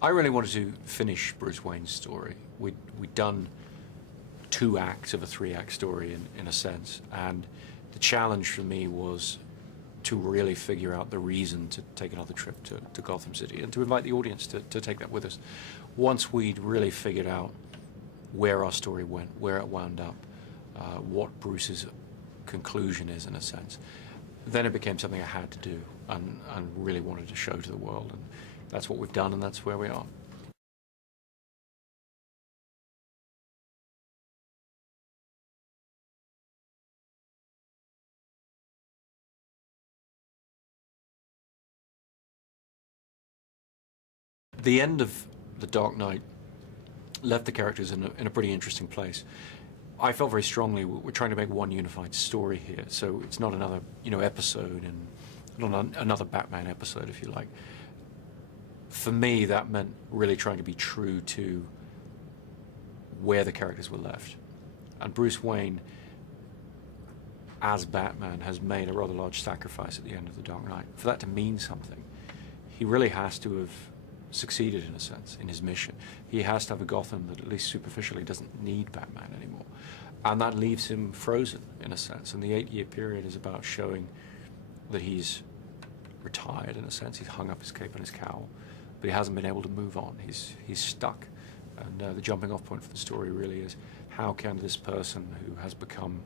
I really wanted to finish Bruce Wayne's story. We'd done 2 acts of a 3-act story in a sense, and the challenge for me was to really figure out the reason to take another trip to Gotham City and to invite the audience to take that with us. Once we'd really figured out where our story went, where it wound up, what Bruce's conclusion is in a sense, then it became something I had to do and really wanted to show to the world. And that's what we've done, and that's where we are. The end of The Dark Knight left the characters in a pretty interesting place. I felt very strongly we're trying to make one unified story here, so it's not another episode and not another Batman episode, if you like. For me, that meant really trying to be true to where the characters were left. And Bruce Wayne, as Batman, has made a rather large sacrifice at the end of The Dark Knight. For that to mean something, he really has to have succeeded, in a sense, in his mission. He has to have a Gotham that, at least superficially, doesn't need Batman anymore. And that leaves him frozen, in a sense. And the 8-year period is about showing that he's retired, in a sense. He's hung up his cape and his cowl, but he hasn't been able to move on. He's stuck. And the jumping off point for the story really is, how can this person who has become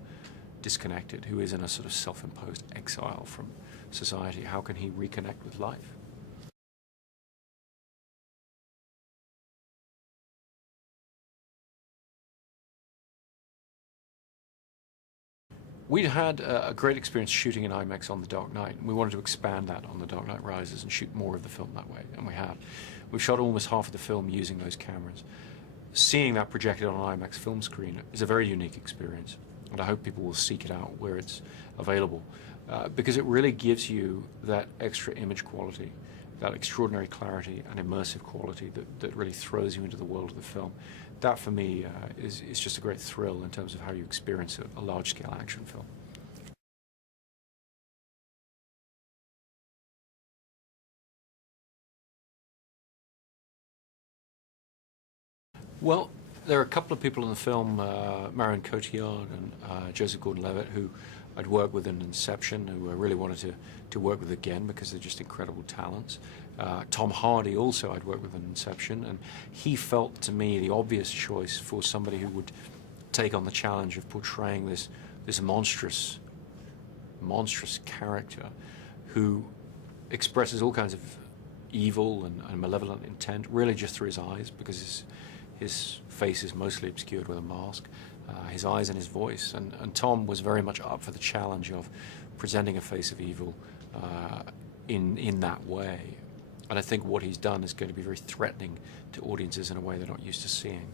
disconnected, who is in a sort of self-imposed exile from society, how can he reconnect with life? We'd had a great experience shooting in IMAX on The Dark Knight, and we wanted to expand that on The Dark Knight Rises and shoot more of the film that way, and we have. We've shot almost half of the film using those cameras. Seeing that projected on an IMAX film screen is a very unique experience, and I hope people will seek it out where it's available, because it really gives you that extra image quality, that extraordinary clarity and immersive quality that really throws you into the world of the film. That, for me, is just a great thrill in terms of how you experience a large-scale action film. Well, there are a couple of people in the film, Marion Cotillard and Joseph Gordon-Levitt, who I'd worked with in Inception, who I really wanted to work with again because they're just incredible talents. Tom Hardy also I'd worked with in Inception, and he felt to me the obvious choice for somebody who would take on the challenge of portraying this monstrous character who expresses all kinds of evil and malevolent intent, really just through his eyes, because his face is mostly obscured with a mask, his eyes and his voice. And Tom was very much up for the challenge of presenting a face of evil in that way. And I think what he's done is going to be very threatening to audiences in a way they're not used to seeing.